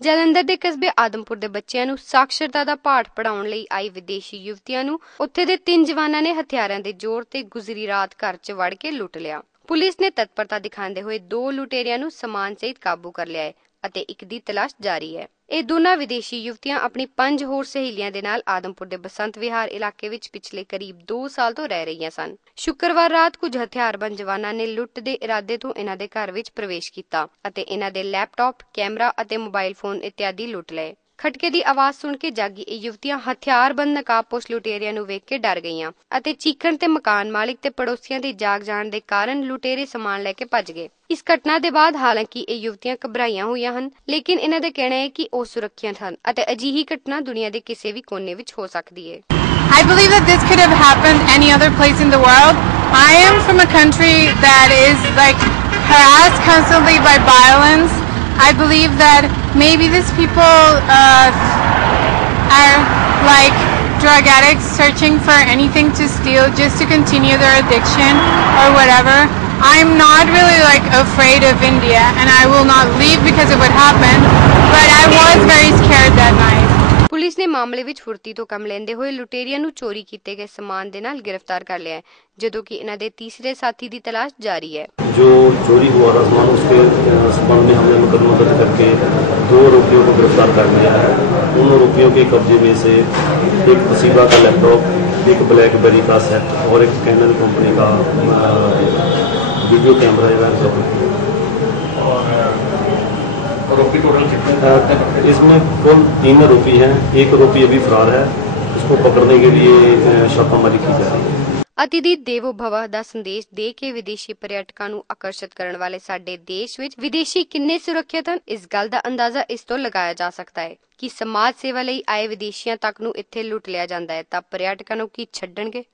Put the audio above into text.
ਜਲੰਧਰ ਦੇ ਕਸਬੇ ਆਦਮਪੁਰ ਦੇ ਬੱਚਿਆਂ ਨੂੰ ਸਾਖਰਤਾ ਦਾ ਪਾਠ ਪੜਾਉਣ ਲਈ ਆਈ ਵਿਦੇਸ਼ੀ ਯੁਵਤੀਆਂ ਨੂੰ ਉੱਥੇ ਦੇ ਤਿੰਨ ਜਵਾਨਾਂ ਨੇ ਹਥਿਆਰਾਂ ਦੇ ਜ਼ੋਰ ਤੇ ਗੁਜ਼ਰੀ ਰਾਤ ਘਰ 'ਚ ਵੜ ਕੇ ਲੁੱਟ ਲਿਆ। ਪੁਲਿਸ ਨੇ ਤਤਪਰਤਾ ਦਿਖਾਉਂਦੇ ਹੋਏ ਦੋ ਲੁਟੇਰਿਆਂ ਨੂੰ ਸਮਾਨ ਸਹਿਤ ਕਾਬੂ ਕਰ ਲਿਆ ਹੈ ਅਤੇ ਇੱਕ ਦੀ ਤਲਾਸ਼ ਜਾਰੀ ਹੈ। ਇਹ ਦੋਨਾਂ ਵਿਦੇਸ਼ੀ ਯੁਵਤੀਆਂ ਆਪਣੀ ਪੰਜ ਹੋਰ ਸਹੇਲੀਆਂ ਦੇ ਨਾਲ ਆਦਮਪੁਰ ਦੇ ਬਸੰਤ ਵਿਹਾਰ ਇਲਾਕੇ ਵਿੱਚ ਪਿਛਲੇ ਕਰੀਬ 2 ਸਾਲ ਤੋਂ ਰਹਿ ਰਹੀਆਂ ਸਨ। ਸ਼ੁੱਕਰਵਾਰ ਰਾਤ ਕੁਝ ਹਥਿਆਰਬੰਦ ਜਵਾਨਾਂ ਨੇ ਲੁੱਟ ਦੇ ਇਰਾਦੇ ਤੋਂ ਇਹਨਾਂ ਦੇ ਘਰ ਵਿੱਚ ਪ੍ਰਵੇਸ਼ ਕੀਤਾ ਅਤੇ ਇਹਨਾਂ ਦੇ ਲੈਪਟਾਪ, ਕੈਮਰਾ ਅਤੇ ਮੋਬਾਈਲ ਫੋਨ ਇਤਿਆਦੀ ਲੁੱਟ ਲਏ। ਖਟਕੇ ਦੀ ਆਵਾਜ਼ ਸੁਣ ਕੇ ਜਾਗੀ ਇਹ ਯੁਵਤੀਆਂ ਹਥਿਆਰਬੰਦ ਨਕਾਬਪੋਸ਼ ਲੁਟੇਰਿਆਂ ਨੂੰ ਵੇਖ ਕੇ ਡਰ ਗਈਆਂ ਅਤੇ ਚੀਕਣ ਤੇ ਮਕਾਨ ਮਾਲਿਕ ਤੇ ਪੜੋਸੀਆਂ ਦੀ ਜਾਗ ਜਾਣ ਦੇ ਕਾਰਨ ਲੁਟੇਰੇ ਸਮਾਨ ਲੈ ਕੇ ਭੱਜ ਗਏ ਇਸ ਘਟਨਾ ਦੇ ਬਾਅਦ ਹਾਲਾਂਕਿ ਇਹ ਯੁਵਤੀਆਂ ਘਬਰਾਈਆਂ ਹੋਈਆਂ ਹਨ, ਲੇਕਿਨ ਇਹਨਾਂ ਦਾ ਕਹਿਣਾ ਹੈ ਕਿ ਉਹ ਸੁਰੱਖਿਅਤ ਹਨ ਅਤੇ ਅਜਿਹੀ ਘਟਨਾ ਦੁਨੀਆ ਦੇ ਕਿਸੇ ਵੀ ਕੋਨੇ ਵਿੱਚ ਹੋ ਸਕਦੀ ਹੈ I believe that this could have happened any other place in the world. I am from a country that is, like, harassed constantly by violence. I believe that maybe these people uh, are like drug addicts searching for anything to steal just to continue their addiction or whatever. I'm not really like afraid of India and I will not leave because it would happen, but I was very scared that night. Police ਨੇ ਮਾਮਲੇ ਵਿੱਚ ਫੁਰਤੀ ਤੋਂ ਕੰਮ ਲੈਂਦੇ ਹੋਏ ਲੁਟੇਰਿਆਂ ਨੂੰ ਚੋਰੀ ਕੀਤੇ ਗਏ ਸਮਾਨ ਦੇ ਨਾਲ ਗ੍ਰਿਫਤਾਰ ਕਰ ਲਿਆ ਹੈ ਜਦੋਂ ਕਿ ਇਹਨਾਂ ਦੇ ਤੀਸਰੇ ਸਾਥੀ ਦੀ ਤਲਾਸ਼ ਜਾਰੀ ਹੈ जो चोरी हुआ था सामान उसके संबंध में हमने मुकदमा दर्ज करके दो आरोपियों को गिरफ़्तार कर लिया है। उन आरोपियों के कब्जे में से एक तसीबा का लैपटॉप एक ब्लैकबेरी का सेट और एक कैनन कंपनी का वीडियो कैमरा जो है आरोपी टोटल इसमें कुल तीन आरोपी हैं। एक आरोपी अभी फरार है। उसको पकड़ने के लिए छापामारी की जा रही है। ਅਤੀ ਦੇਵੋ ਭਵ ਦਾ ਸੰਦੇਸ਼ ਦੇ ਕੇ ਵਿਦੇਸ਼ੀ ਪਰਯਟਕਾਂ ਨੂੰ ਆਕਰਸ਼ਿਤ ਕਰਨ ਵਾਲੇ ਸਾਡੇ ਦੇਸ਼ ਵਿੱਚ ਵਿਦੇਸ਼ੀ ਕਿੰਨੇ ਸੁਰੱਖਿਅਤ ਹਨ, ਇਸ ਗੱਲ ਦਾ ਅੰਦਾਜ਼ਾ ਇਸ ਤੋਂ ਲਗਾਇਆ ਜਾ ਸਕਦਾ ਹੈ ਕਿ ਸਮਾਜ ਸੇਵਾ ਲਈ ਆਏ ਵਿਦੇਸ਼ੀਆਂ ਤੱਕ ਨੂੰ ਇੱਥੇ ਲੁੱਟ ਲਿਆ ਜਾਂਦਾ ਹੈ। ਤਾਂ ਪਰਯਟਕਾਂ ਨੂੰ ਕੀ ਛੱਡਣਗੇ?